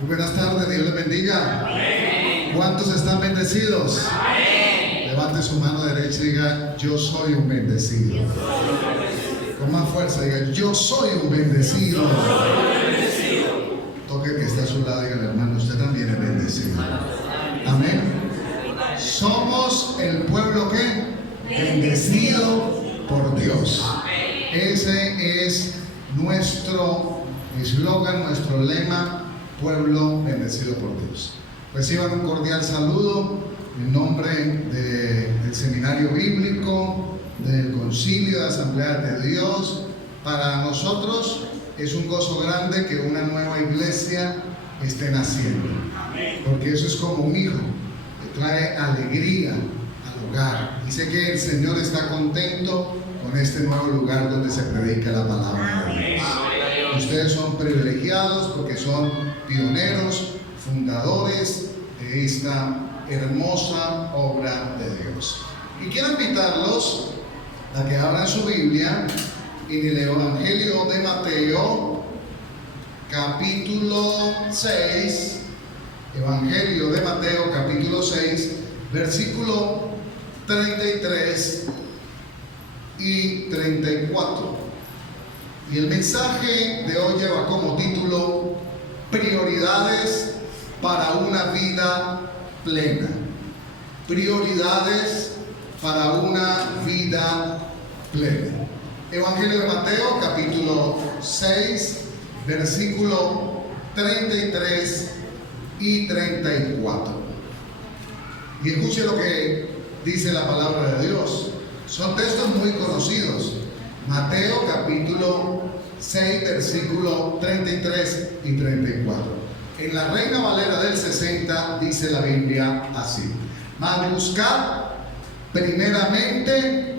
Muy buenas tardes, Dios les bendiga. Amén. ¿Cuántos están bendecidos? Amén. Levante su mano derecha y diga: yo soy un bendecido. Con más fuerza diga: yo soy un bendecido. Toque el que está a su lado y diga: hermano, usted también es bendecido. Amén. Somos el pueblo que bendecido por Dios. Ese es nuestro eslogan, nuestro lema: pueblo bendecido por Dios. Reciban un cordial saludo en nombre del Seminario Bíblico, del Concilio de Asambleas de Dios. Para nosotros es un gozo grande que una nueva iglesia esté naciendo, porque eso es como un hijo que trae alegría al hogar, y sé que el Señor está contento con este nuevo lugar donde se predica la palabra de Dios. Ustedes son privilegiados porque son pioneros, fundadores de esta hermosa obra de Dios. Y quiero invitarlos a que abran su Biblia en el Evangelio de Mateo, capítulo 6. Evangelio de Mateo, capítulo 6, versículo 33 y 34. Y el mensaje de hoy lleva como título: prioridades para una vida plena. Prioridades para una vida plena. Evangelio de Mateo, capítulo 6, versículo 33 y 34. Y escuche lo que dice la palabra de Dios. Son textos muy conocidos. Mateo capítulo 6, versículo 33 y 34. En la Reina Valera del 60 dice la Biblia así: mas buscad primeramente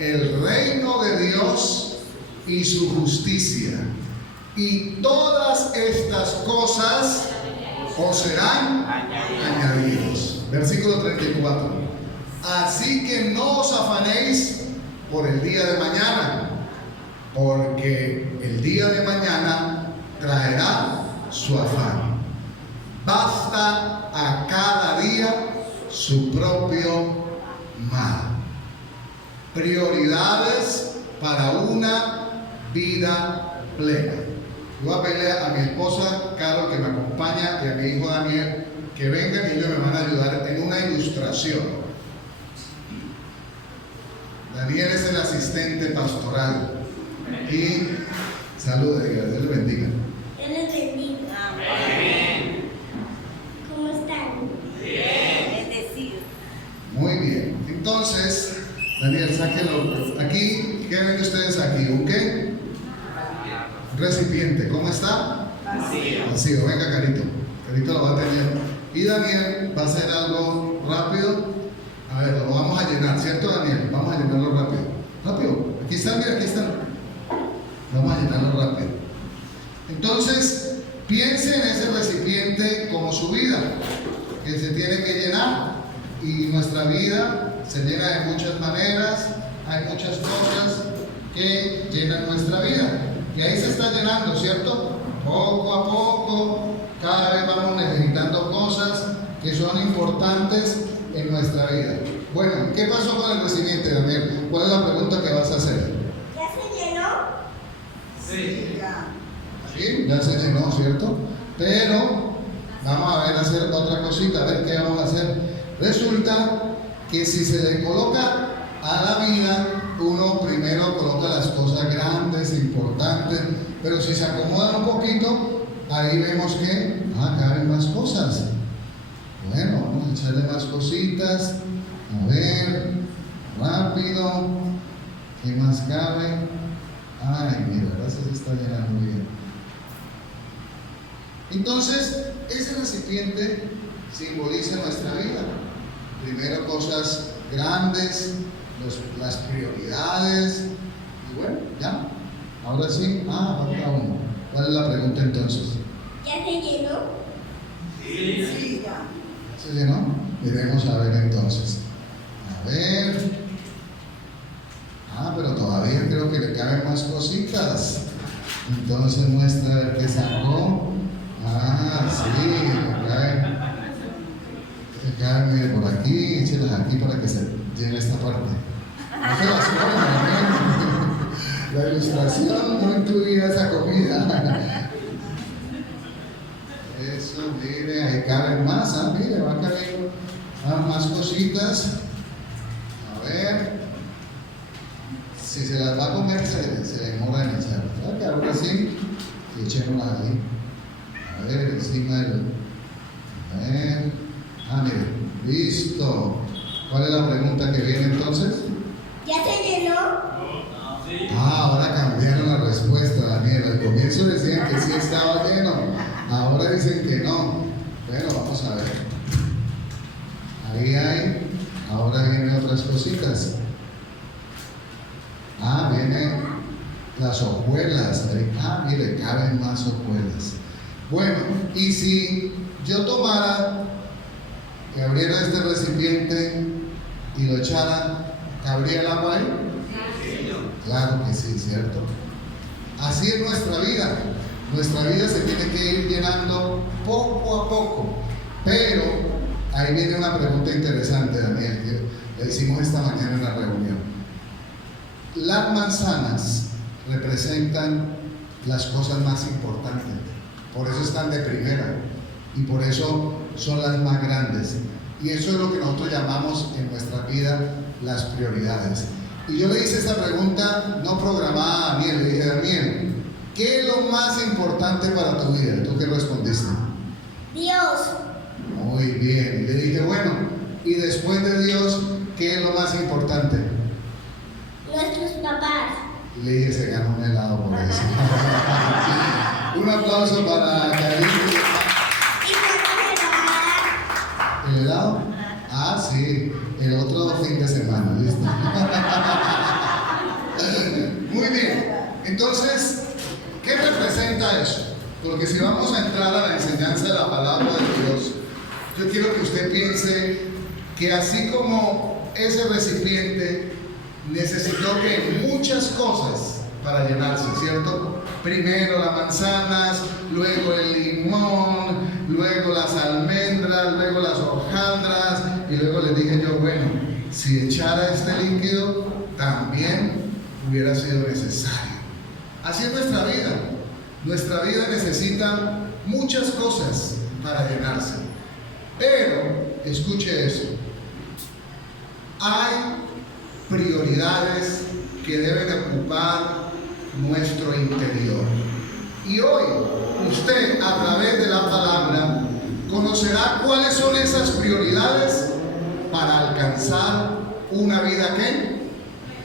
el reino de Dios y su justicia, y todas estas cosas os serán añadidos. Versículo 34. Así que no os afanéis por el día de mañana, porque el día de mañana traerá su afán. Basta a cada día su propio mal. Prioridades para una vida plena. Yo voy a pedirle a mi esposa Carol, que me acompaña, y a mi hijo Daniel, que vengan y ellos me van a ayudar en una ilustración. Daniel es el asistente pastoral. Y salude, Dios le bendiga. Dios les bendiga. Amén. ¿Cómo están? Bien. Bendecidos. Muy bien. Entonces, Daniel, sáquelo. Aquí, ¿qué ven ustedes aquí? ¿Un qué? Un recipiente. ¿Cómo está? Vacío. Vacío. Venga, Carito. Carito lo va a tener. Y Daniel va a hacer algo rápido. A ver, lo vamos a llenar, ¿cierto, Daniel? Vamos a llenarlo rápido. Rápido. Aquí están, mira, aquí están. Vamos a llenarlo rápido. Entonces, piense en ese recipiente como su vida, que se tiene que llenar. Y nuestra vida se llena de muchas maneras. Hay muchas cosas que llenan nuestra vida. Y ahí se está llenando, ¿cierto? Poco a poco, cada vez vamos necesitando cosas que son importantes en nuestra vida. Bueno, ¿qué pasó con el recipiente, Daniel? ¿Cuál es la pregunta que vas a hacer? ¿Ya se llenó? Sí. Sí, ya se llenó, ¿cierto? Pero vamos a ver, hacer otra cosita, a ver qué vamos a hacer. Resulta que si se le coloca a la vida, uno primero coloca las cosas grandes, importantes, pero si se acomoda un poquito, ahí vemos que caben más cosas. Bueno, vamos a echarle más cositas. A ver, rápido. ¿Qué más cabe? Ay, mira, ahora se está llenando bien. Entonces, ese recipiente simboliza nuestra vida. Primero cosas grandes, las prioridades. Y bueno, ya. Ahora sí. Falta uno. ¿Cuál es la pregunta entonces? ¿Ya se llenó? Sí. ¿Se llenó? Miremos a ver entonces. A ver. Pero todavía creo que le caben más cositas. Entonces muestra a ver qué sacó. Ah, sí, caen, mire, por aquí, échelas aquí para que se llene esta parte. No se las coman, la ilustración no incluía esa comida. Eso, mire, ahí caben más, mire, va a caber más cositas. A ver, si se las va a comer, se demora en echar, ¿verdad? Que ahora sí, y echémoslas ahí. A ver, encima del. A ver. Mire, listo. ¿Cuál es la pregunta que viene entonces? ¿Ya se llenó? Ahora cambiaron la respuesta, Daniel. Al comienzo decían que sí estaba lleno, ahora dicen que no. Bueno, vamos a ver. Ahí hay, ahora vienen otras cositas. Vienen las hojuelas. Mire, caben más hojuelas. Bueno, y si yo tomara, que abriera este recipiente y lo echara, ¿cabría el agua ahí? Claro que sí, ¿cierto? Así es nuestra vida. Nuestra vida se tiene que ir llenando poco a poco. Pero ahí viene una pregunta interesante, Daniel, que le hicimos esta mañana en la reunión. Las manzanas representan las cosas más importantes. Por eso están de primera. Y por eso son las más grandes. Y eso es lo que nosotros llamamos en nuestra vida las prioridades. Y yo le hice esta pregunta no programada a Daniel. Le dije, Daniel, ¿qué es lo más importante para tu vida? ¿Tú qué respondiste? Dios. Muy bien. Y le dije, bueno, y después de Dios, ¿qué es lo más importante? Nuestros papás. Y le dije, se ganó un helado por eso. Un aplauso para Karim. ¿Y cuándo se va a dar? ¿El helado? Sí, el otro fin de semana, ¿listo? Muy bien, entonces, ¿qué representa eso? Porque si vamos a entrar a la enseñanza de la palabra de Dios, yo quiero que usted piense que así como ese recipiente necesitó que muchas cosas para llenarse, ¿cierto? Primero las manzanas, luego el limón, luego las almendras, luego las hojaldras, y luego les dije yo, bueno, si echara este líquido, también hubiera sido necesario. Así es nuestra vida. Nuestra vida necesita muchas cosas para llenarse. Pero, escuche eso, hay prioridades que deben ocupar nuestro interior. Y hoy, usted a través de la palabra conocerá cuáles son esas prioridades para alcanzar una vida ¿qué?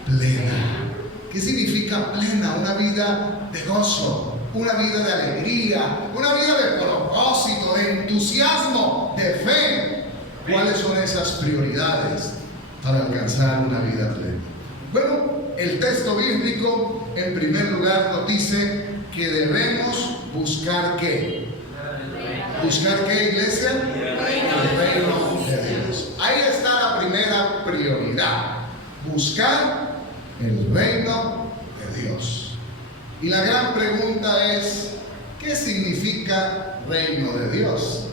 Plena. ¿Qué significa plena? Una vida de gozo, una vida de alegría, una vida de propósito, de entusiasmo, de fe. ¿Cuáles son esas prioridades para alcanzar una vida plena? Bueno, el texto bíblico en primer lugar nos dice que debemos buscar ¿qué? ¿Buscar qué, iglesia? El reino de Dios. Ahí está la primera prioridad. Buscar el reino de Dios. Y la gran pregunta es, ¿qué significa reino de Dios?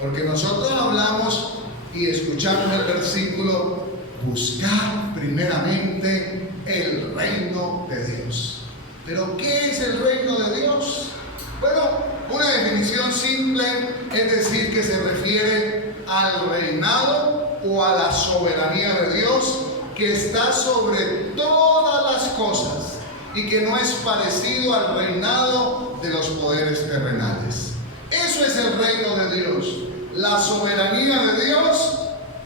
Porque nosotros hablamos y escuchamos el versículo, buscar primeramente el reino de Dios. ¿Pero qué es el reino de Dios? Bueno, una definición simple es decir que se refiere al reinado o a la soberanía de Dios que está sobre todas las cosas y que no es parecido al reinado de los poderes terrenales. Eso es el reino de Dios, la soberanía de Dios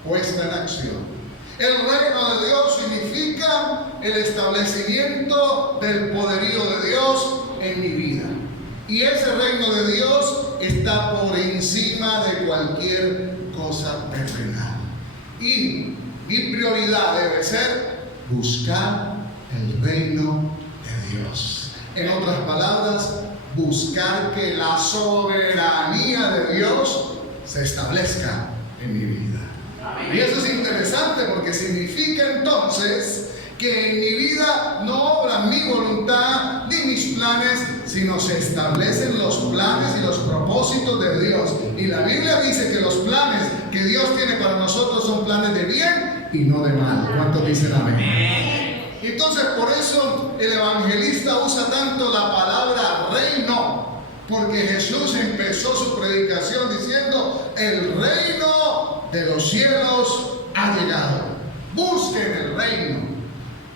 puesta en acción. El reino de Dios significa el establecimiento del poderío de Dios en mi vida. Y ese reino de Dios está por encima de cualquier cosa terrenal. Y mi prioridad debe ser buscar el reino de Dios. En otras palabras, buscar que la soberanía de Dios se establezca en mi vida. Y eso es interesante porque significa entonces que en mi vida no obra mi voluntad ni mis planes, sino se establecen los planes y los propósitos de Dios. Y la Biblia dice que los planes que Dios tiene para nosotros son planes de bien y no de mal. ¿Cuántos dicen amén? Entonces, por eso el evangelista usa tanto la palabra reino, porque Jesús empezó su predicación diciendo: el reino de los cielos ha llegado. Busquen el reino.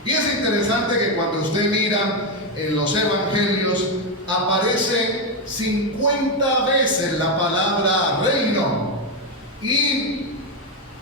Y es interesante que cuando usted mira en los evangelios, aparece 50 veces la palabra reino, y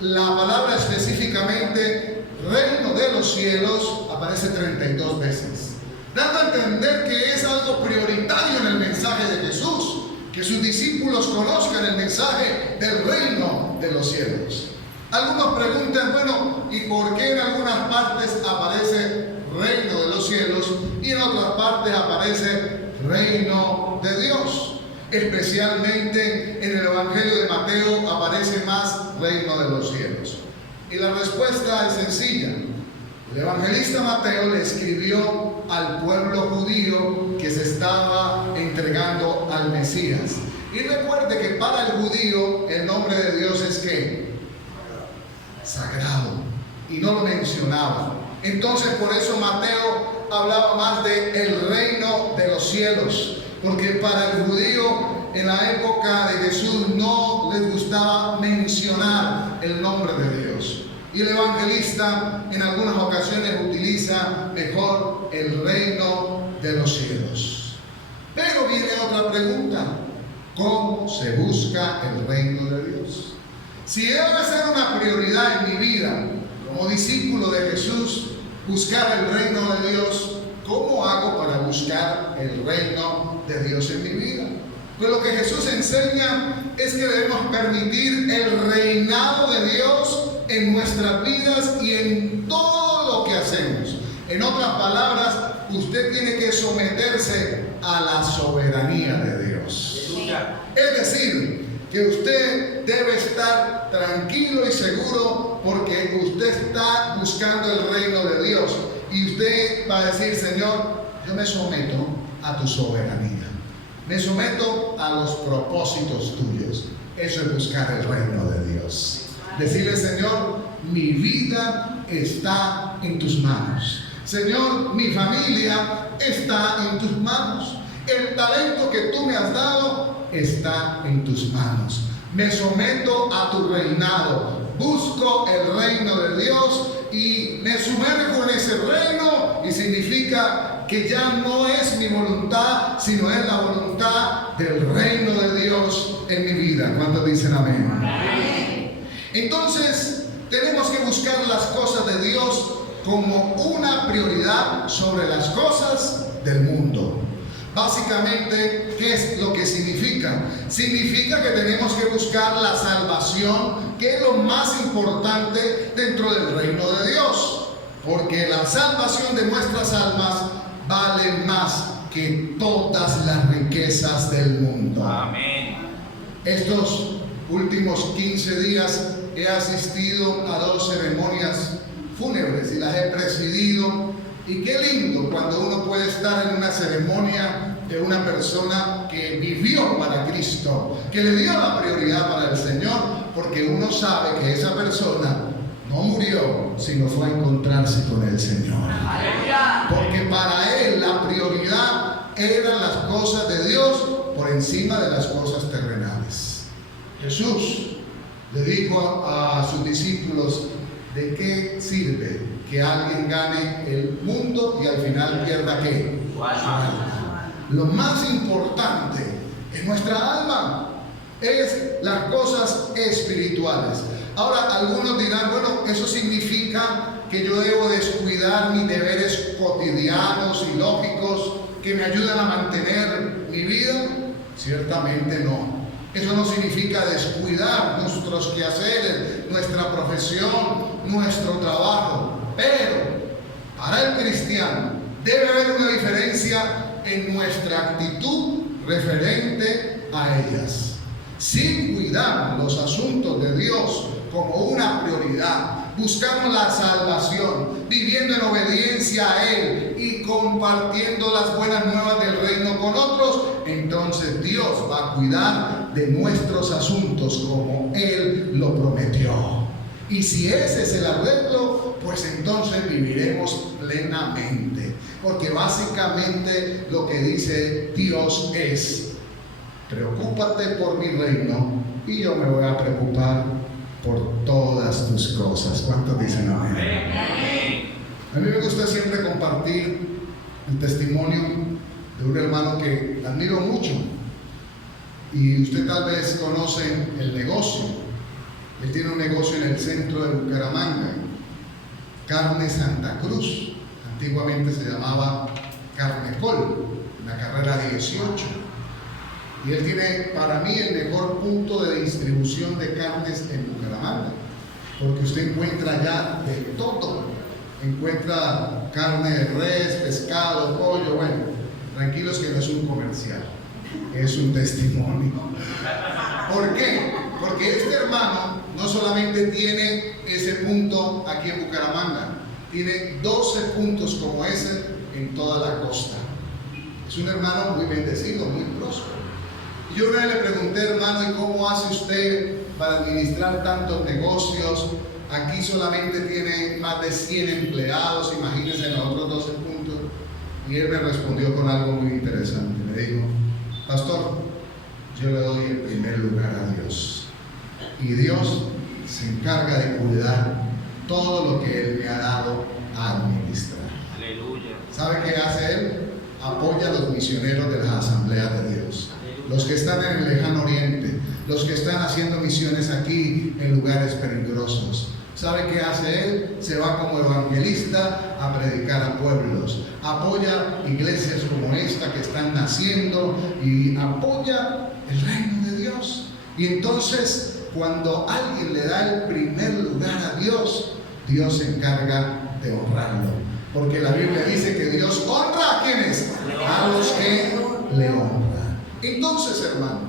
la palabra específicamente reino de los cielos aparece 32 veces, dando a entender que es algo prioritario en el mensaje de Jesús, que sus discípulos conozcan el mensaje del reino de los cielos. Algunos preguntan, bueno, ¿y por qué en algunas partes aparece reino de los cielos y en otras partes aparece reino de Dios? Especialmente en el Evangelio de Mateo aparece más reino de los cielos. Y la respuesta es sencilla. El evangelista Mateo le escribió al pueblo judío que se estaba entregando al Mesías. Y recuerde que para el judío el nombre de Dios es ¿qué? Sagrado. Y no lo mencionaba. Entonces por eso Mateo hablaba más de el reino de los cielos. Porque para el judío en la época de Jesús no les gustaba mencionar el nombre de Dios. Y el evangelista en algunas ocasiones utiliza mejor el reino de los cielos. Pero viene otra pregunta: ¿cómo se busca el reino de Dios? Si debe ser una prioridad en mi vida como discípulo de Jesús buscar el reino de Dios, ¿cómo hago para buscar el reino de Dios en mi vida? Pues lo que Jesús enseña es que debemos permitir el reinado de Dios en nuestras vidas y en todo lo que hacemos. En otras palabras, usted tiene que someterse a la soberanía de Dios. Es decir, que usted debe estar tranquilo y seguro porque usted está buscando el reino de Dios. Y usted va a decir: Señor, yo me someto a tu soberanía. Me someto a los propósitos tuyos. Eso es buscar el reino de Dios. Decirle: Señor, mi vida está en tus manos. Señor, mi familia está en tus manos. El talento que tú me has dado está en tus manos. Me someto a tu reinado. Busco el reino de Dios y me sumerjo en ese reino, y significa que ya no es mi voluntad, sino es la voluntad del reino de Dios en mi vida. ¿Cuántos dicen amén? Amén. Entonces, tenemos que buscar las cosas de Dios como una prioridad sobre las cosas del mundo. Básicamente, ¿qué es lo que significa? Significa que tenemos que buscar la salvación, que es lo más importante dentro del reino de Dios, porque la salvación de nuestras almas vale más que todas las riquezas del mundo. Amén. Estos últimos 15 días he asistido a 2 ceremonias fúnebres y las he presidido. Y qué lindo cuando uno puede estar en una ceremonia de una persona que vivió para Cristo, que le dio la prioridad para el Señor, porque uno sabe que esa persona no murió, sino fue a encontrarse con el Señor. Porque para él la prioridad eran las cosas de Dios por encima de las cosas terrenales. Jesús le dijo a sus discípulos: ¿de qué sirve que alguien gane el mundo y al final pierda qué? Su alma. Lo más importante en nuestra alma es las cosas espirituales. Ahora, algunos dirán: bueno, eso significa que yo debo descuidar mis deberes cotidianos y lógicos que me ayudan a mantener mi vida. Ciertamente no. Eso no significa descuidar nuestros quehaceres, nuestra profesión, nuestro trabajo. Pero para el cristiano debe haber una diferencia en nuestra actitud referente a ellas. Si cuidamos los asuntos de Dios como una prioridad, buscamos la salvación, viviendo en obediencia a Él y compartiendo las buenas nuevas del reino con otros, entonces Dios va a cuidar de nuestros asuntos como Él lo prometió. Y si ese es el arreglo, pues entonces viviremos plenamente. Porque básicamente lo que dice Dios es: preocúpate por mi reino y yo me voy a preocupar por todas tus cosas. ¿Cuántos dicen amén? A mí me gusta siempre compartir el testimonio de un hermano que admiro mucho. Y usted tal vez conoce el negocio. Él tiene un negocio en el centro de Bucaramanga, Carne Santa Cruz. Antiguamente se llamaba Carnecol, en la carrera 18. Y él tiene para mí el mejor punto de distribución de carnes en Bucaramanga, porque usted encuentra ya de todo. Encuentra carne de res, pescado, pollo. Bueno, tranquilos que no es un comercial, es un testimonio. ¿Por qué? Porque este hermano no solamente tiene ese punto aquí en Bucaramanga, tiene 12 puntos como ese en toda la costa. Es un hermano muy bendecido, muy próspero. Y yo una vez le pregunté: hermano, ¿y cómo hace usted para administrar tantos negocios? Aquí solamente tiene más de 100 empleados, imagínense en los otros 12 puntos. Y él me respondió con algo muy interesante. Me dijo: pastor, yo le doy el primer lugar a Dios. Y Dios se encarga de cuidar todo lo que Él me ha dado a administrar. Aleluya. ¿Sabe qué hace Él? Apoya a los misioneros de las asambleas de Dios, los que están en el lejano oriente, los que están haciendo misiones aquí en lugares peligrosos. ¿Sabe qué hace Él? Se va como evangelista a predicar a pueblos, apoya iglesias como esta que están naciendo y apoya el reino de Dios. Y entonces, cuando alguien le da el primer lugar a Dios, Dios se encarga de honrarlo. Porque la Biblia dice que Dios honra a quienes, a los que le honran. Entonces, hermano,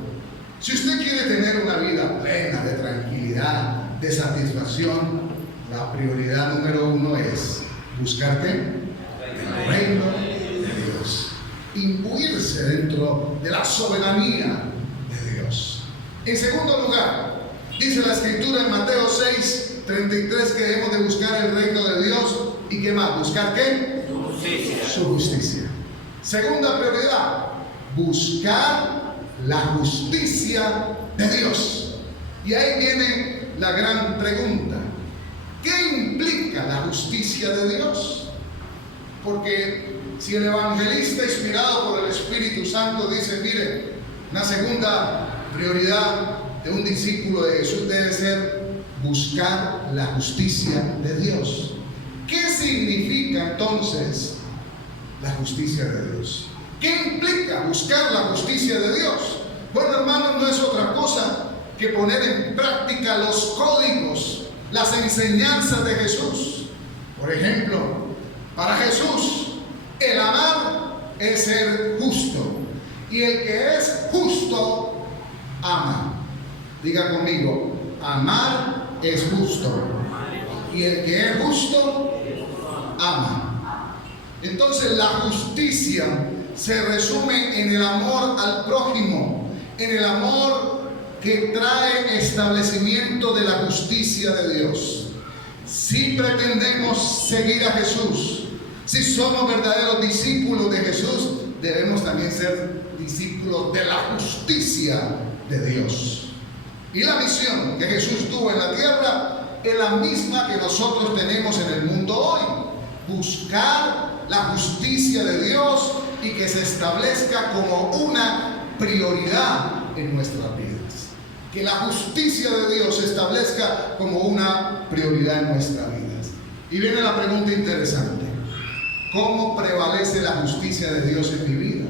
si usted quiere tener una vida plena de tranquilidad, de satisfacción, la prioridad número 1 es buscarte el reino de Dios, imbuirse dentro de la soberanía de Dios. En segundo lugar, dice la escritura en Mateo 6:33 que debemos de buscar el reino de Dios. ¿Y qué más? ¿Buscar qué? Justicia. Su justicia. Segunda prioridad, buscar la justicia de Dios. Y ahí viene la gran pregunta: ¿qué implica la justicia de Dios? Porque si el evangelista inspirado por el Espíritu Santo dice: mire, una segunda prioridad de un discípulo de Jesús debe ser buscar la justicia de Dios. ¿Qué significa entonces la justicia de Dios? ¿Qué implica buscar la justicia de Dios? Bueno, hermanos, no es otra cosa que poner en práctica los códigos, las enseñanzas de Jesús. Por ejemplo, para Jesús, el amar es ser justo. Y el que es justo, ama. Diga conmigo: amar es justo. Y el que es justo, ama. Entonces la justicia se resume en el amor al prójimo, en el amor que trae establecimiento de la justicia de Dios. Si pretendemos seguir a Jesús, si somos verdaderos discípulos de Jesús, debemos también ser discípulos de la justicia de Dios. Y la misión que Jesús tuvo en la tierra es la misma que nosotros tenemos en el mundo hoy: buscar la justicia de Dios y que se establezca como una prioridad en nuestras vidas. Que la justicia de Dios se establezca como una prioridad en nuestras vidas. Y viene la pregunta interesante: ¿cómo prevalece la justicia de Dios en mi vida?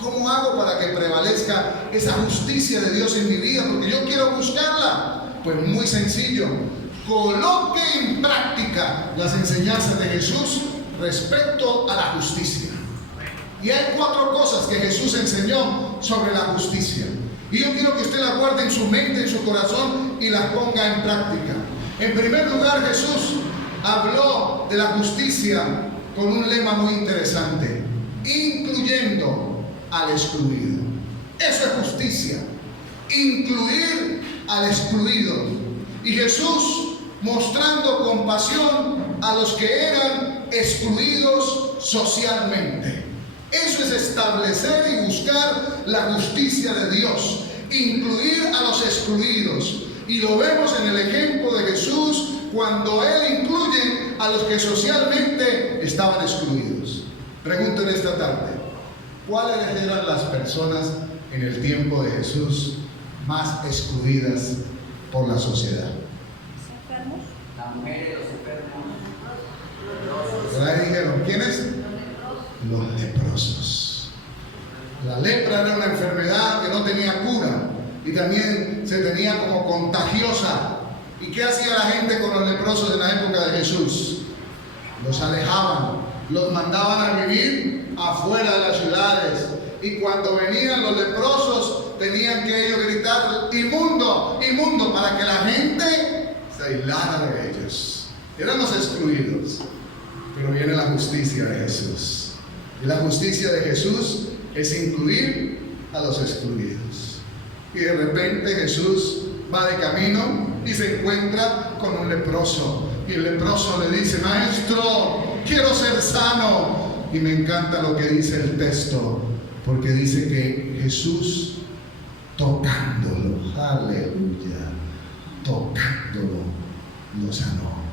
¿Cómo hago para que prevalezca esa justicia de Dios en mi vida? Porque yo quiero buscarla. Pues muy sencillo: coloque en práctica las enseñanzas de Jesús respecto a la justicia. Y hay 4 cosas que Jesús enseñó sobre la justicia. Y yo quiero que usted las guarde en su mente, en su corazón y las ponga en práctica. En primer lugar, Jesús habló de la justicia con un lema muy interesante: incluyendo al excluido. Eso es justicia, incluir al excluido. Y Jesús mostrando compasión a los que eran excluidos socialmente. Eso es establecer y buscar la justicia de Dios, incluir a los excluidos. Y lo vemos en el ejemplo de Jesús cuando Él incluye a los que socialmente estaban excluidos. Pregunto en esta tarde, ¿cuáles eran las personas en el tiempo de Jesús más excluidas por la sociedad? Las mujeres, los enfermos. Por ahí dijeron, ¿quiénes? Los leprosos. La lepra era una enfermedad que no tenía cura y también se tenía como contagiosa. ¿Y qué hacía la gente con los leprosos en la época de Jesús? Los alejaban, los mandaban a vivir afuera de las ciudades. Y cuando venían los leprosos, tenían que ellos gritar, inmundo, inmundo, para que la gente se aislara de ellos. Eran los excluidos. Pero viene la justicia de Jesús. Y la justicia de Jesús es incluir a los excluidos. Y de repente Jesús va de camino y se encuentra con un leproso. Y el leproso le dice, maestro, quiero ser sano. Y me encanta lo que dice el texto, porque dice que Jesús tocándolo, aleluya, tocándolo, lo sanó.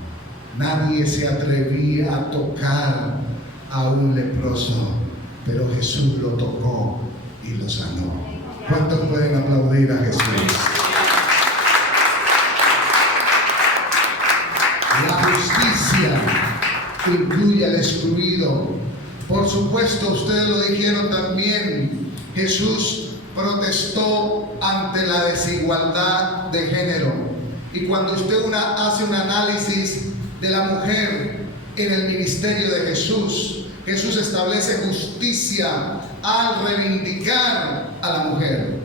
Nadie se atrevía a tocar a un leproso, pero Jesús lo tocó y lo sanó. ¿Cuántos pueden aplaudir a Jesús? La justicia incluye al excluido. Por supuesto, ustedes lo dijeron también, Jesús protestó ante la desigualdad de género. Y cuando usted hace un análisis de la mujer en el ministerio de Jesús, Jesús establece justicia al reivindicar a la mujer.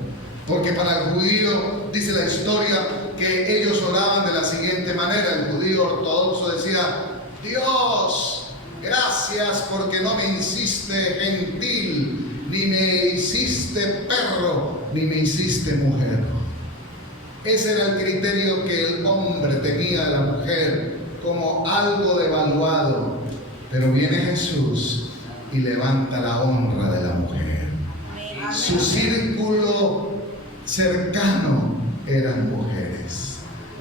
Porque para el judío, dice la historia, que ellos oraban de la siguiente manera. El judío ortodoxo decía, Dios, gracias porque no me hiciste gentil, ni me hiciste perro, ni me hiciste mujer. Ese era el criterio que el hombre tenía de la mujer como algo devaluado. Pero viene Jesús y levanta la honra de la mujer. Su círculo cercano eran mujeres.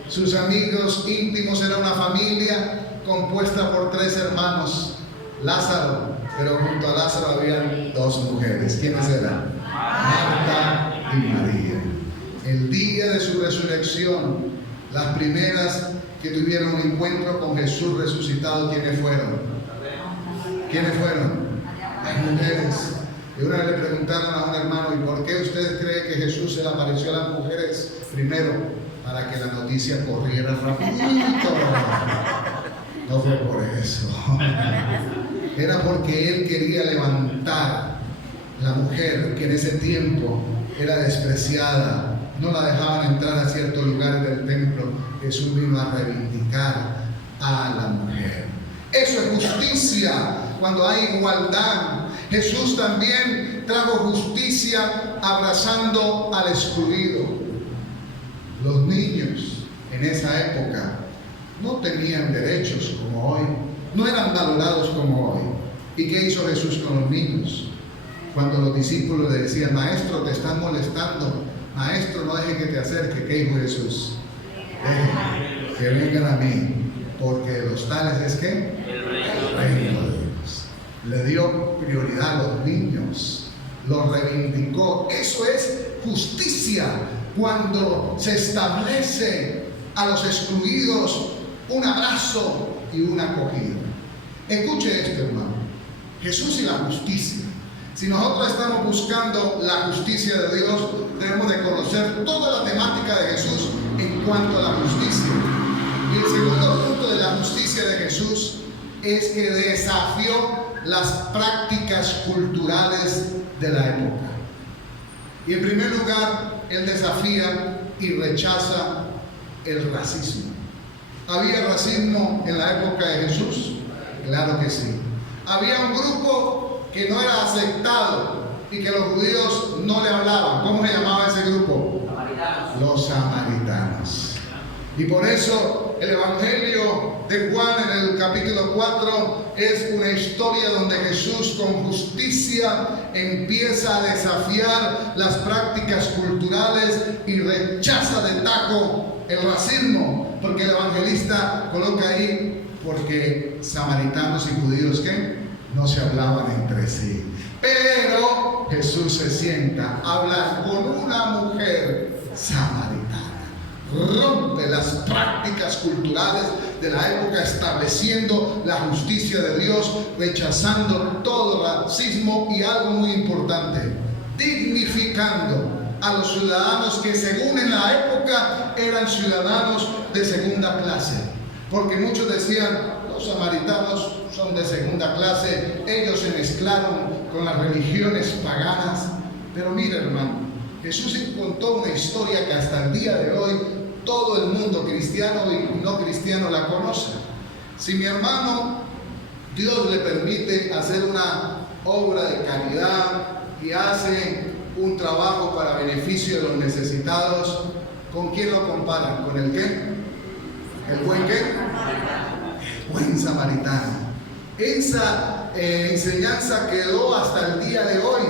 Sus amigos íntimos era una familia compuesta por 3 hermanos. Lázaro, pero junto a Lázaro habían 2 mujeres. ¿Quiénes eran? Marta y María. El día de su resurrección, las primeras que tuvieron un encuentro con Jesús resucitado, ¿quiénes fueron? ¿Quiénes fueron? Las mujeres. Y una vez le preguntaron a un hermano, ¿y por qué ustedes creen que Jesús se le apareció a las mujeres? Primero, para que la noticia corriera rapidito. No fue por eso. Era porque Él quería levantar la mujer que en ese tiempo era despreciada. No la dejaban entrar a ciertos lugares del templo. Jesús vino a reivindicar a la mujer. Eso es justicia. Cuando hay igualdad, Jesús también trajo justicia abrazando al excluido. Los niños en esa época no tenían derechos como hoy, no eran valorados como hoy. ¿Y qué hizo Jesús con los niños? Cuando los discípulos le decían, maestro, te están molestando, maestro, no deje que te acerque. ¿Qué dijo Jesús? Que vengan a mí, porque de los tales es que el reino de Dios. Le dio prioridad a los niños, los reivindicó. Eso es justicia, cuando se establece a los excluidos un abrazo y una acogida. Escuche esto, hermano. Jesús y la justicia. Si nosotros estamos buscando la justicia de Dios, debemos de conocer toda la temática de Jesús en cuanto a la justicia. Y el segundo punto de la justicia de Jesús es que desafió las prácticas culturales de la época. Y en primer lugar, Él desafía y rechaza el racismo. ¿Había racismo en la época de Jesús? Claro que sí. Había un grupo que no era aceptado y que los judíos no le hablaban. ¿Cómo se llamaba ese grupo? Samaritanos. Los samaritanos. Y por eso el Evangelio de Juan en el capítulo 4 es una historia donde Jesús con justicia empieza a desafiar las prácticas culturales y rechaza de tajo el racismo, porque el evangelista coloca ahí, porque samaritanos y judíos ¿qué? No se hablaban entre sí. Pero Jesús se sienta a hablar con una mujer samaritana. Rompe las prácticas culturales de la época, estableciendo la justicia de Dios, rechazando todo racismo y algo muy importante, dignificando a los ciudadanos que según en la época eran ciudadanos de segunda clase, porque muchos decían: los samaritanos son de segunda clase, ellos se mezclaron con las religiones paganas. Pero mira, hermano, Jesús contó una historia que hasta el día de hoy todo el mundo, cristiano y no cristiano, la conoce. Si mi hermano, Dios le permite hacer una obra de caridad y hace un trabajo para beneficio de los necesitados, ¿con quién lo comparan? ¿Con el qué? ¿El buen qué? El buen samaritano. Esa enseñanza quedó hasta el día de hoy.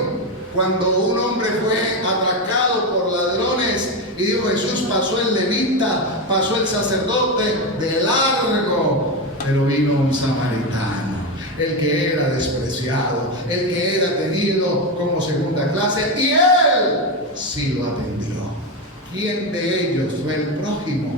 Cuando un hombre fue atracado por ladrones y dijo: Jesús, pasó el levita, pasó el sacerdote de largo, pero vino un samaritano, el que era despreciado, el que era tenido como segunda clase, y él sí lo atendió. ¿Quién de ellos fue el prójimo?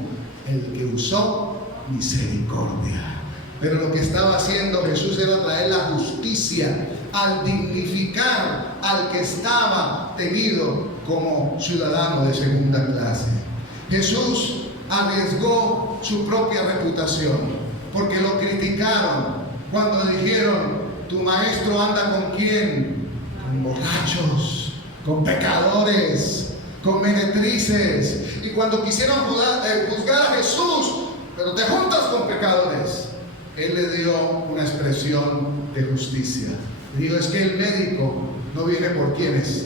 El que usó misericordia. Pero lo que estaba haciendo Jesús era traer la justicia al dignificar al que estaba tenido como ciudadano de segunda clase. Jesús arriesgó su propia reputación, porque lo criticaron cuando le dijeron: tu maestro anda ¿con quién? Con borrachos, con pecadores, con meretrices. Y cuando quisieron juzgar a Jesús: pero te juntas con pecadores, él le dio una expresión de justicia. Le dijo: es que el médico no viene por quienes,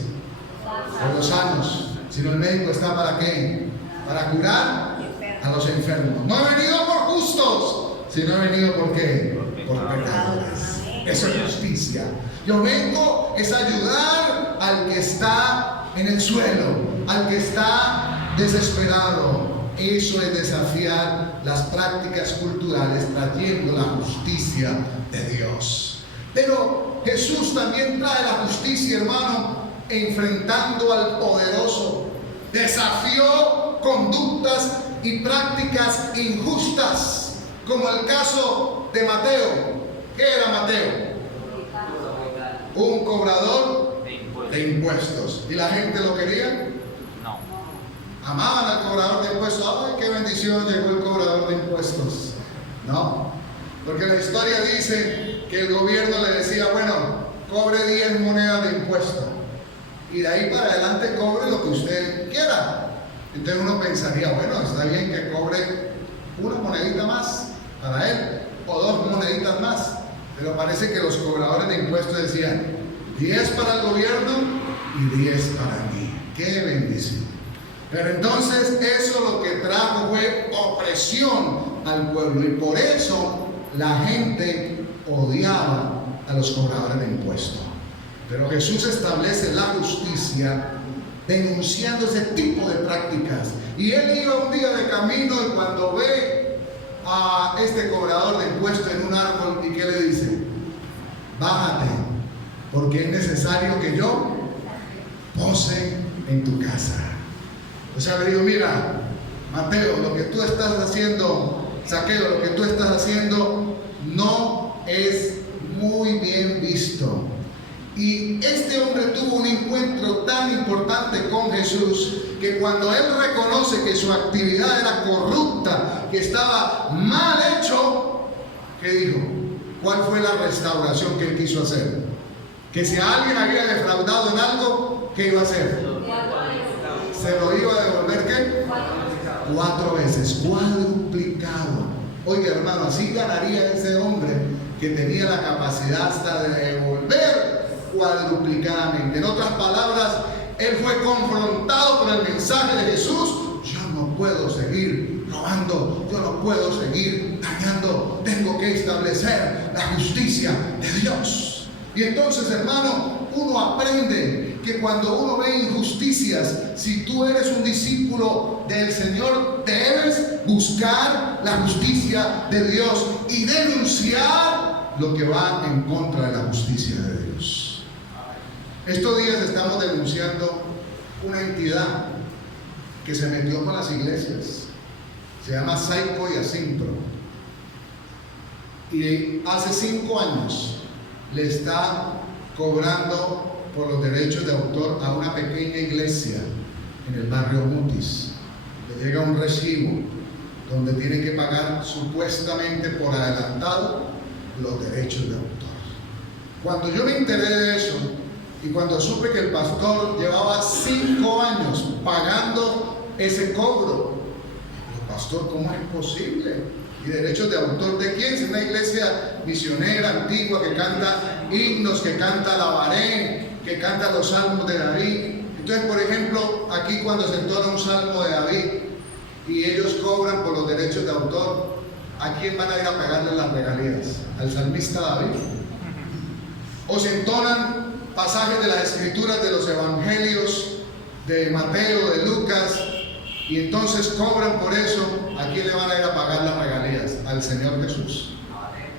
por los sanos, sino el médico está ¿para qué? Para curar a los enfermos. No he venido por justos, sino he venido ¿por qué? Por pecadores. Eso es justicia. Yo vengo es ayudar al que está en el suelo, al que está desesperado. Eso es desafiar las prácticas culturales, trayendo la justicia de Dios. Pero Jesús también trae la justicia, hermano, enfrentando al poderoso. Desafió conductas y prácticas injustas, como el caso de Mateo. ¿Qué era Mateo? Un cobrador de impuestos. ¿Y la gente lo quería? No. Amaban al cobrador de impuestos. ¡Ay, qué bendición! Llegó el cobrador de impuestos. No, porque la historia dice que el gobierno le decía: bueno, cobre 10 monedas de impuesto y de ahí para adelante cobre lo que usted quiera. Entonces uno pensaría: bueno, está bien que cobre una monedita más para él o 2 moneditas más. Pero parece que los cobradores de impuestos decían: 10 para el gobierno y 10 para mí. ¡Qué bendición! Pero entonces eso lo que trajo fue opresión al pueblo, y por eso la gente odiaba a los cobradores de impuestos. Pero Jesús establece la justicia denunciando ese tipo de prácticas. Y él iba un día de camino y cuando ve a este cobrador de impuestos en un árbol, ¿y qué le dice? Bájate, porque es necesario que yo pose en tu casa. O sea, le digo: mira, Mateo, lo que tú estás haciendo, Zaqueo, lo que tú estás haciendo no es muy bien visto. Y este hombre tuvo un encuentro tan importante con Jesús que cuando él reconoce que su actividad era corrupta, que estaba mal hecho, ¿qué dijo? ¿Cuál fue la restauración que él quiso hacer? Que si a alguien había defraudado en algo, ¿qué iba a hacer? Se lo iba a devolver, ¿qué? 4 veces, cuadruplicado. Oiga, hermano, así ganaría ese hombre que tenía la capacidad hasta de devolver cuadruplicadamente. En otras palabras, él fue confrontado por el mensaje de Jesús. Yo no puedo seguir robando, yo no puedo seguir dañando, tengo que establecer la justicia de Dios. Y entonces, hermano, uno aprende que cuando uno ve injusticias, si tú eres un discípulo del Señor, debes buscar la justicia de Dios y denunciar lo que va en contra de la justicia de Dios. Estos días estamos denunciando una entidad que se metió con las iglesias. Se llama Saico y Asimpro. Y hace 5 años le está cobrando por los derechos de autor a una pequeña iglesia en el barrio Mutis. Le llega un recibo donde tiene que pagar supuestamente por adelantado los derechos de autor. Cuando yo me enteré de eso y cuando supe que el pastor llevaba 5 años pagando ese cobro, pastor, ¿cómo es posible? ¿Y derechos de autor de quién? Es una iglesia misionera, antigua, que canta himnos, que canta Labarén, que canta los salmos de David. Entonces, por ejemplo, aquí cuando se entona un salmo de David y ellos cobran por los derechos de autor, ¿a quién van a ir a pagarle las regalías? ¿Al salmista David? ¿O se entonan pasajes de las escrituras de los evangelios de Mateo, de Lucas, y entonces cobran por eso? ¿A quién le van a ir a pagar las regalías? Al Señor Jesús.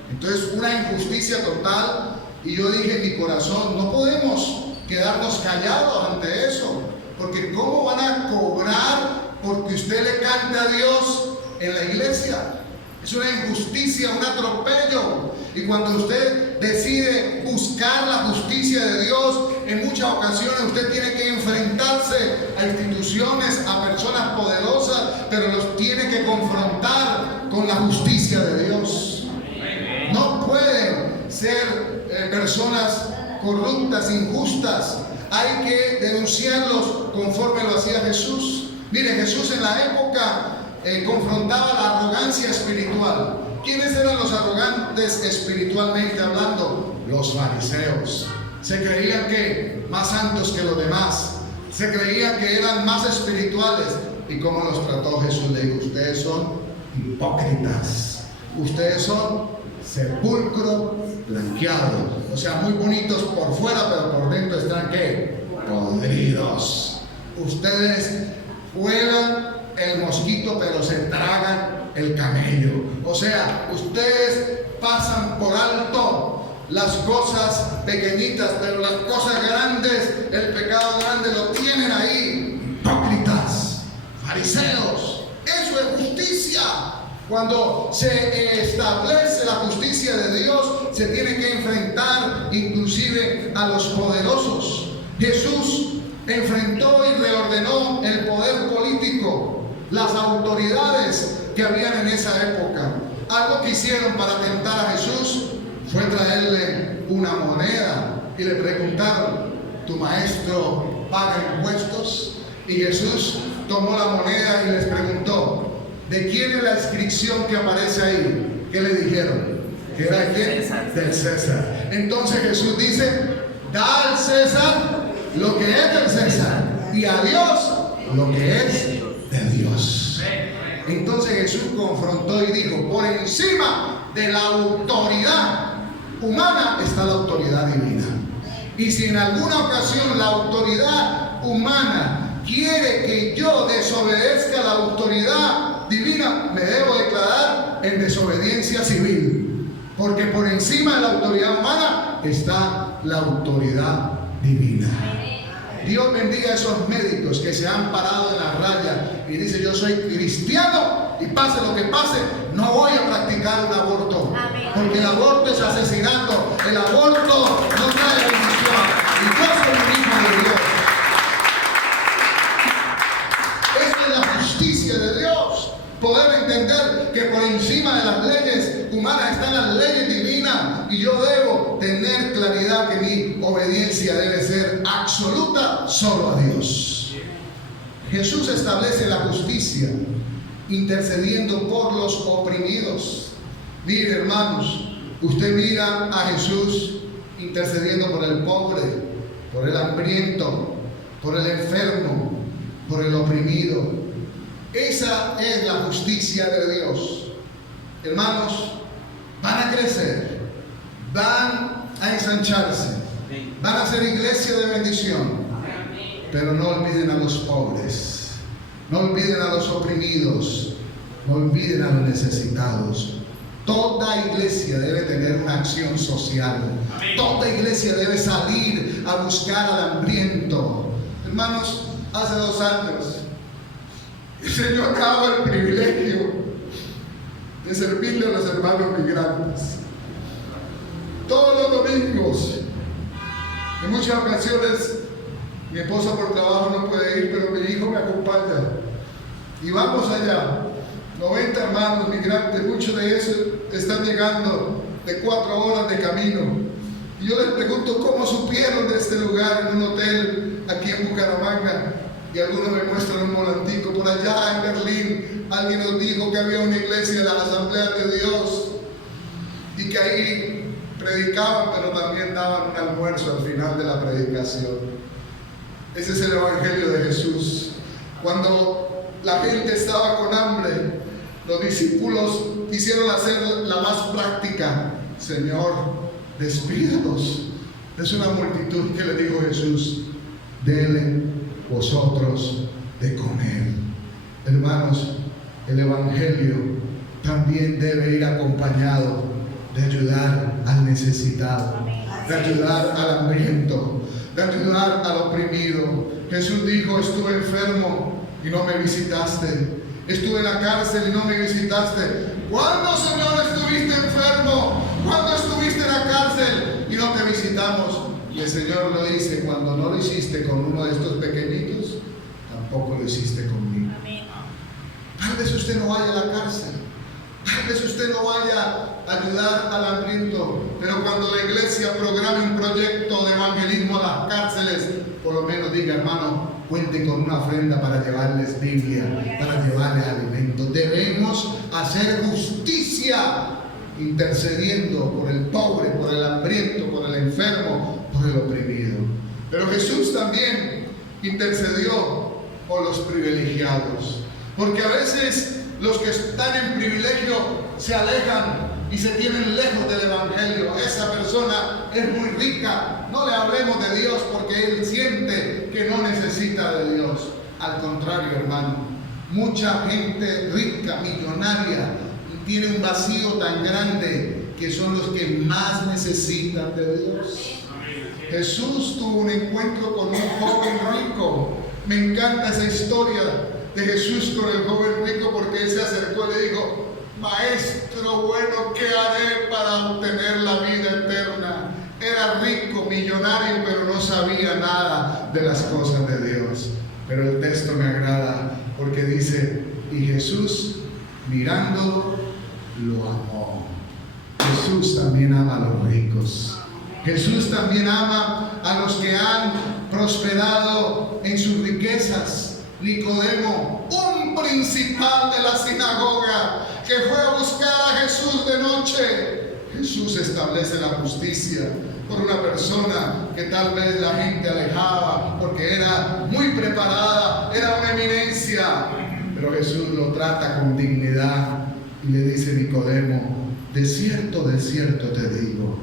Entonces, una injusticia total. Y yo dije en mi corazón, no podemos quedarnos callados ante eso, porque ¿cómo van a cobrar porque usted le cante a Dios en la iglesia? Es una injusticia, un atropello. Y cuando usted decide buscar la justicia de Dios, en muchas ocasiones usted tiene que enfrentarse a instituciones, a personas poderosas, pero los tiene que confrontar con la justicia de Dios. No pueden ser personas corruptas, injustas. Hay que denunciarlos conforme lo hacía Jesús. Mire, Jesús en la época confrontaba la arrogancia espiritual. ¿Quiénes eran los arrogantes espiritualmente hablando? Los fariseos. Se creían que más santos que los demás. Se creían que eran más espirituales. ¿Y cómo los trató Jesús? Le dijo, ustedes son hipócritas. Ustedes son sepulcro blanqueado. O sea, muy bonitos por fuera, pero por dentro están ¿qué? Podridos. Ustedes vuelan el mosquito, pero se tragan el camello. O sea, ustedes pasan por alto las cosas pequeñitas, pero las cosas grandes, el pecado grande lo tienen ahí. Hipócritas, fariseos. Eso es justicia. Cuando se establece la justicia de Dios, se tiene que enfrentar inclusive a los poderosos. Jesús enfrentó y reordenó el poder político, las autoridades que habían en esa época. Algo que hicieron para tentar a Jesús fue traerle una moneda y le preguntaron, ¿tu maestro paga impuestos? Y Jesús tomó la moneda y les preguntó, ¿de quién es la inscripción que aparece ahí? ¿Qué le dijeron? ¿Que era de quién? Del César. Entonces Jesús dice, da al César lo que es del César y a Dios lo que es de Dios. Entonces Jesús confrontó y dijo, por encima de la autoridad humana está la autoridad divina. Y si en alguna ocasión la autoridad humana quiere que yo desobedezca a la autoridad divina, me debo declarar en desobediencia civil, porque por encima de la autoridad humana está la autoridad divina. Dios bendiga a esos médicos que se han parado en la raya y dicen, yo soy cristiano y pase lo que pase, no voy a practicar un aborto. Porque el aborto es asesinato, el aborto no trae bendición. Y yo soy un hijo de Dios. Esa es la justicia de Dios. Poder entender que por encima de las leyes humanas están las leyes divinas y yo debo tener claridad que mi obediencia debe ser absoluta solo a Dios. Jesús establece la justicia intercediendo por los oprimidos. Mire, hermanos, usted mira a Jesús intercediendo por el pobre, por el hambriento, por el enfermo, por el oprimido. Esa es la justicia de Dios. Hermanos, van a crecer, van a ensancharse, van a ser iglesia de bendición, pero no olviden a los pobres, no olviden a los oprimidos, no olviden a los necesitados. Toda iglesia debe tener una acción social. Toda iglesia debe salir a buscar al hambriento. Hermanos, hace 2 años el Señor me daba el privilegio de servirle a los hermanos migrantes. Todos los domingos, en muchas ocasiones, mi esposa por trabajo no puede ir, pero mi hijo me acompaña. Y vamos allá. 90 hermanos migrantes, muchos de ellos están llegando de 4 horas de camino. Y yo les pregunto cómo supieron de este lugar en un hotel aquí en Bucaramanga. Y algunos me muestran un volantico. Por allá en Berlín alguien nos dijo que había una iglesia de las Asambleas de Dios y que ahí predicaban, pero también daban un almuerzo al final de la predicación. Ese es el Evangelio de Jesús. Cuando la gente estaba con hambre, los discípulos quisieron hacer la más práctica. Señor, despídanos. Es una multitud que le dijo Jesús: denle vosotros de comer. Hermanos, el Evangelio también debe ir acompañado de ayudar al necesitado, de ayudar al hambriento, de ayudar al oprimido. Jesús dijo: estuve enfermo y no me visitaste. Estuve en la cárcel y no me visitaste. ¿Cuándo, Señor, estuviste enfermo? ¿Cuándo estuviste en la cárcel y no te visitamos? Y el Señor lo dice: cuando no lo hiciste con uno de estos pequeñitos, tampoco lo hiciste conmigo. Tal vez usted no vaya a la cárcel, tal vez usted no vaya a ayudar al hambriento, pero cuando la iglesia programe un proyecto de evangelismo a las cárceles, por lo menos diga: hermano, cuente con una ofrenda para llevarles Biblia, para llevarles alimento. Debemos hacer justicia intercediendo por el pobre, por el hambriento, por el enfermo, por el oprimido. Pero Jesús también intercedió por los privilegiados, porque a veces los que están en privilegio se alejan y se tienen lejos del Evangelio. Esa persona es muy rica, no le hablemos de Dios porque él siente que no necesita de Dios. Al contrario, hermano, mucha gente rica, millonaria, tiene un vacío tan grande que son los que más necesitan de Dios. Jesús tuvo un encuentro con un joven rico. Me encanta esa historia de Jesús con el joven rico, porque él se acercó y le dijo: Maestro bueno, ¿qué haré para obtener la vida eterna? Era rico, millonario, pero no sabía nada de las cosas de Dios. Pero el texto me agrada porque dice: y Jesús, mirándolo, lo amó. Jesús también ama a los ricos. Jesús también ama a los que han prosperado en sus riquezas. Nicodemo, un principal de la sinagoga, que fue a buscar a Jesús de noche. Jesús establece la justicia por una persona que tal vez la gente alejaba porque era muy preparada, era una eminencia, pero Jesús lo trata con dignidad y le dice: Nicodemo, de cierto te digo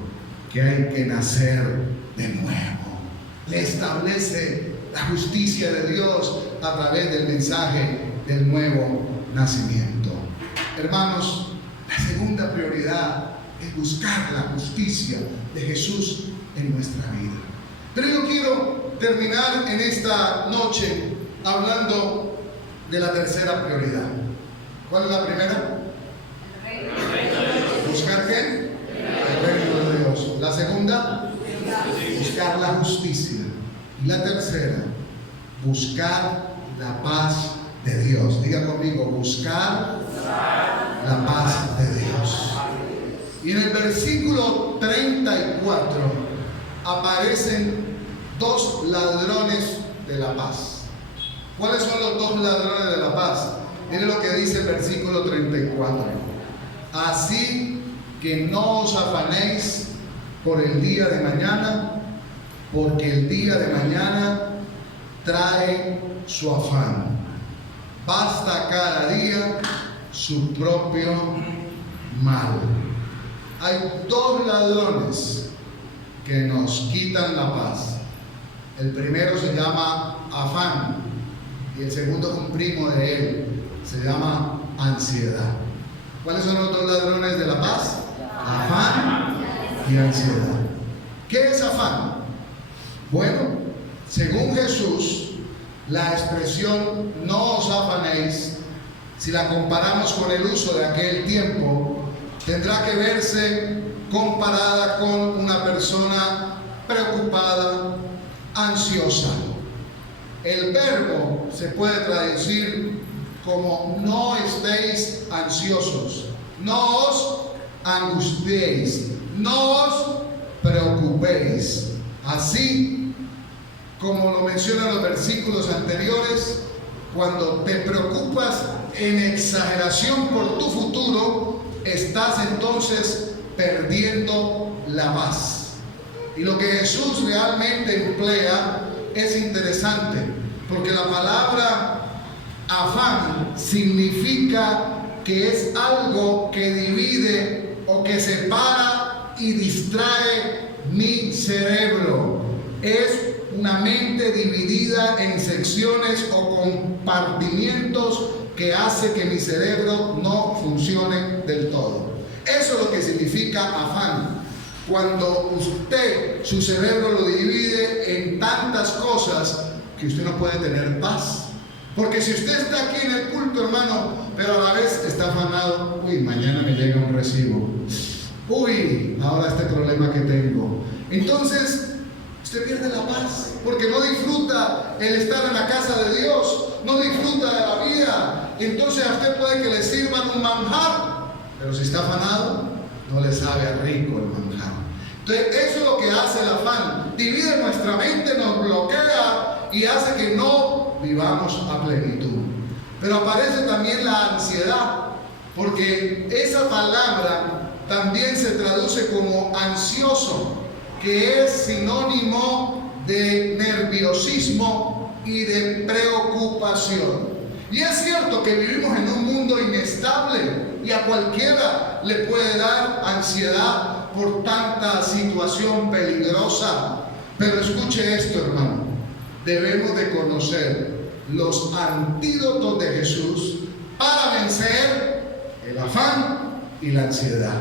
que hay que nacer de nuevo. Le establece la justicia de Dios a través del mensaje del nuevo nacimiento. Hermanos, la segunda prioridad es buscar la justicia de Jesús en nuestra vida. Pero yo quiero terminar en esta noche hablando de la tercera prioridad. ¿Cuál es la primera? ¿Buscar qué? El reino de Dios. La segunda, buscar la justicia. Y la tercera, buscar la paz de Dios. Diga conmigo: buscar la paz de Dios. Y en el versículo 34 aparecen 2 ladrones de la paz. ¿Cuáles son los 2 ladrones de la paz? Miren lo que dice el versículo 34. Así que no os afanéis por el día de mañana, porque el día de mañana trae su afán. Basta cada día su propio mal. Hay dos ladrones que nos quitan la paz. El primero se llama afán y el segundo es un primo de él, se llama ansiedad. ¿Cuáles son los dos ladrones de la paz? Afán y ansiedad. ¿Qué es afán? Bueno, según Jesús, la expresión no os afanéis, si la comparamos con el uso de aquel tiempo, tendrá que verse comparada con una persona preocupada, ansiosa. El verbo se puede traducir como no estéis ansiosos, no os angustiéis, no os preocupéis. Así como lo mencionan los versículos anteriores, cuando te preocupas en exageración por tu futuro, estás entonces perdiendo la paz. Y lo que Jesús realmente emplea es interesante, porque la palabra afán significa que es algo que divide o que separa y distrae mi cerebro. Es una mente dividida en secciones o compartimientos que hace que mi cerebro no funcione del todo. Eso es lo que significa afán. Cuando usted, su cerebro lo divide en tantas cosas que usted no puede tener paz. Porque si usted está aquí en el culto, hermano, pero a la vez está afanado, uy, mañana me llega un recibo. Uy, ahora este problema que tengo. Entonces, usted pierde la paz, porque no disfruta el estar en la casa de Dios, no disfruta de la vida. Entonces a usted puede que le sirvan un manjar, pero si está afanado, no le sabe a rico el manjar. Entonces eso es lo que hace el afán, divide nuestra mente, nos bloquea y hace que no vivamos a plenitud. Pero aparece también la ansiedad, porque esa palabra también se traduce como ansioso, que es sinónimo de nerviosismo y de preocupación. Y es cierto que vivimos en un mundo inestable y a cualquiera le puede dar ansiedad por tanta situación peligrosa. Pero escuche esto, hermano, debemos de conocer los antídotos de Jesús para vencer el afán y la ansiedad.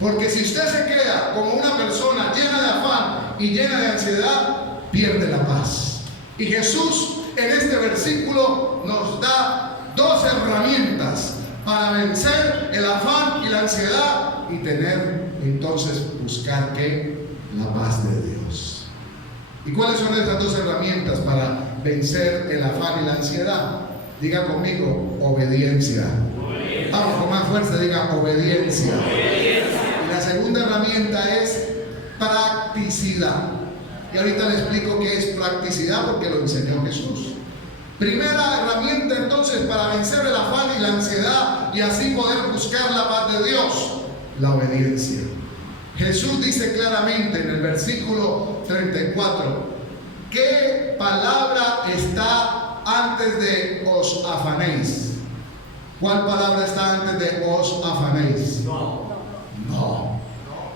Porque si usted se queda como una persona llena de afán y llena de ansiedad, pierde la paz. Y Jesús en este versículo nos da dos herramientas para vencer el afán y la ansiedad y tener entonces buscar ¿qué? La paz de Dios. ¿Y cuáles son estas dos herramientas para vencer el afán y la ansiedad? Diga conmigo, obediencia. Vamos con más fuerza, diga obediencia. La segunda herramienta es practicidad. Y ahorita le explico qué es practicidad porque lo enseñó Jesús. Primera herramienta entonces para vencer el afán y la ansiedad y así poder buscar la paz de Dios, la obediencia. Jesús dice claramente en el versículo 34, ¿qué palabra está antes de os afanéis? ¿Cuál palabra está antes de os afanéis? No.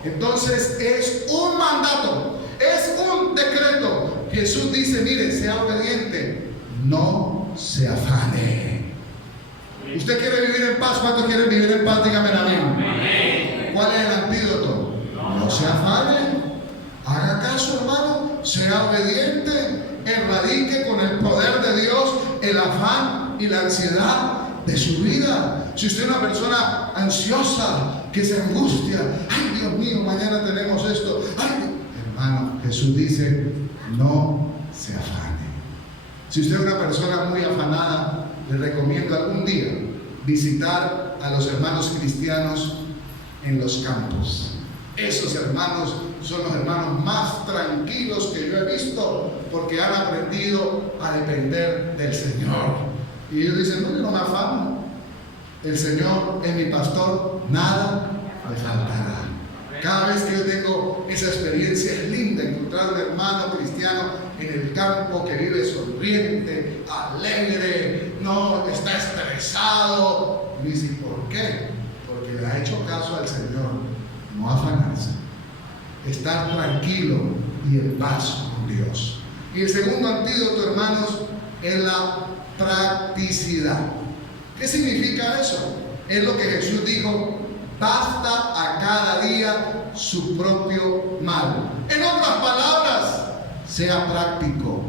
Entonces es un mandato, es un decreto. Jesús dice, mire, sea obediente, no se afane. ¿Usted quiere vivir en paz? ¿Cuántos quieren vivir en paz? Dígame amén. ¿Cuál es el antídoto? No se afane. Haga caso, hermano, sea obediente, erradique con el poder de Dios el afán y la ansiedad de su vida. Si usted es una persona ansiosa, que se angustia, ay Dios mío, mañana tenemos esto, ay, hermano, Jesús dice, no se afane. Si usted es una persona muy afanada, le recomiendo algún día visitar a los hermanos cristianos en los campos. Esos hermanos son los hermanos más tranquilos que yo he visto porque han aprendido a depender del Señor. Y ellos dicen, no, yo no me afano. El Señor es mi pastor, nada me faltará. Cada vez que yo tengo esa experiencia es linda, encontrar un hermano cristiano en el campo que vive sonriente, alegre, no está estresado. Y dice, ¿por qué? Porque le ha hecho caso al Señor, no afanarse, estar tranquilo y en paz con Dios. Y el segundo antídoto, hermanos, es la practicidad. ¿Qué significa eso? Es lo que Jesús dijo: basta a cada día su propio mal. En otras palabras, sea práctico,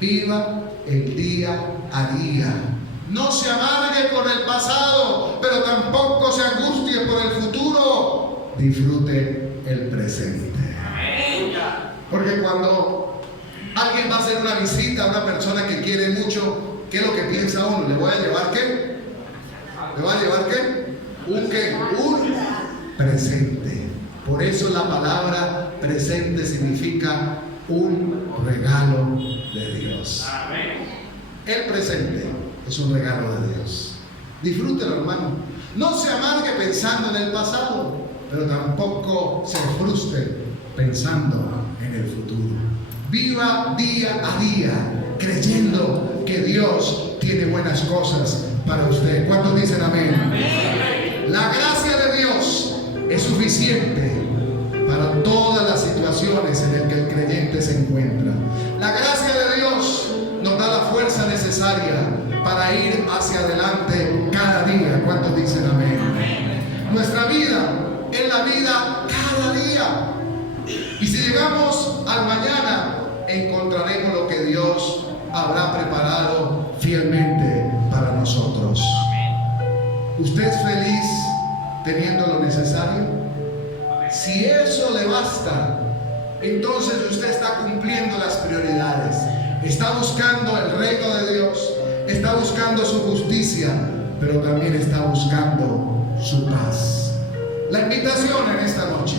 viva el día a día. No se amargue por el pasado, pero tampoco se angustie por el futuro. Disfrute el presente. Porque cuando alguien va a hacer una visita a una persona que quiere mucho, ¿qué es lo que piensa uno? ¿Le voy a llevar qué? ¿Le voy a llevar qué? ¿Un qué? Un presente. Por eso la palabra presente significa un regalo de Dios. El presente es un regalo de Dios. Disfrútelo, hermano. No se amargue pensando en el pasado, pero tampoco se frustre pensando en el futuro. Viva día a día creyendo que Dios tiene buenas cosas para usted. ¿Cuántos dicen amén? Amén. La gracia de Dios es suficiente para todas las situaciones en las que el creyente se encuentra. La gracia de Dios nos da la fuerza necesaria para ir hacia adelante cada día. ¿Cuántos dicen amén? Amén. Nuestra vida es la vida cada día. Y si llegamos al mañana, encontraremos lo que Dios habrá preparado fielmente para nosotros. ¿Usted es feliz teniendo lo necesario? Si eso le basta, entonces usted está cumpliendo las prioridades. Está buscando el reino de Dios, está buscando su justicia, pero también está buscando su paz. La invitación en esta noche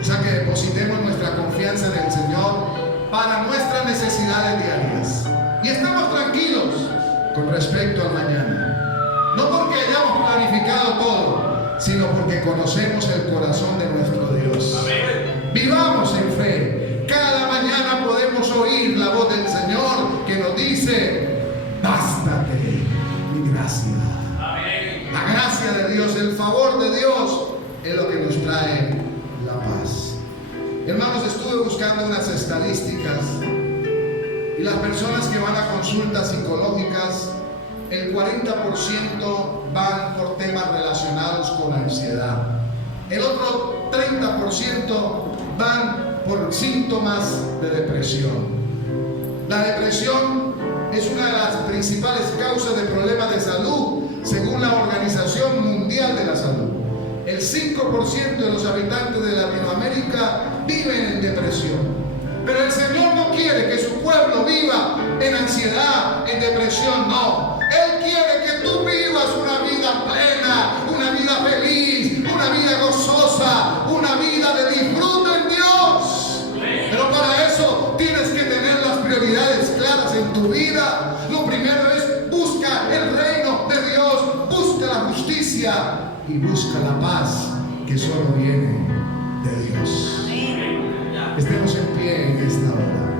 es a que depositemos nuestra confianza en el Señor para nuestras necesidades diarias. Y estamos tranquilos con respecto al mañana. No porque hayamos planificado todo, sino porque conocemos el corazón de nuestro Dios. Amén. Vivamos en fe. Cada mañana podemos oír la voz del Señor que nos dice: bástate mi gracia. Amén. La gracia de Dios, el favor de Dios es lo que nos trae la paz. Hermanos, estuve buscando unas estadísticas y las personas que van a consultas psicológicas, el 40% van por temas relacionados con ansiedad. El otro 30% van por síntomas de depresión. La depresión es una de las principales causas de problemas de salud, según la Organización Mundial de la Salud. El 5% de los habitantes de Latinoamérica viven en depresión. Pero el Señor no quiere que su pueblo viva en ansiedad, en depresión, no. Él quiere que tú vivas una vida plena, una vida feliz, una vida gozosa, una vida de disfrute en Dios. Pero para eso tienes que tener las prioridades claras en tu vida. Lo primero es: busca el reino de Dios, busca la justicia y busca la paz que solo viene de Dios. Estemos en pie en esta hora.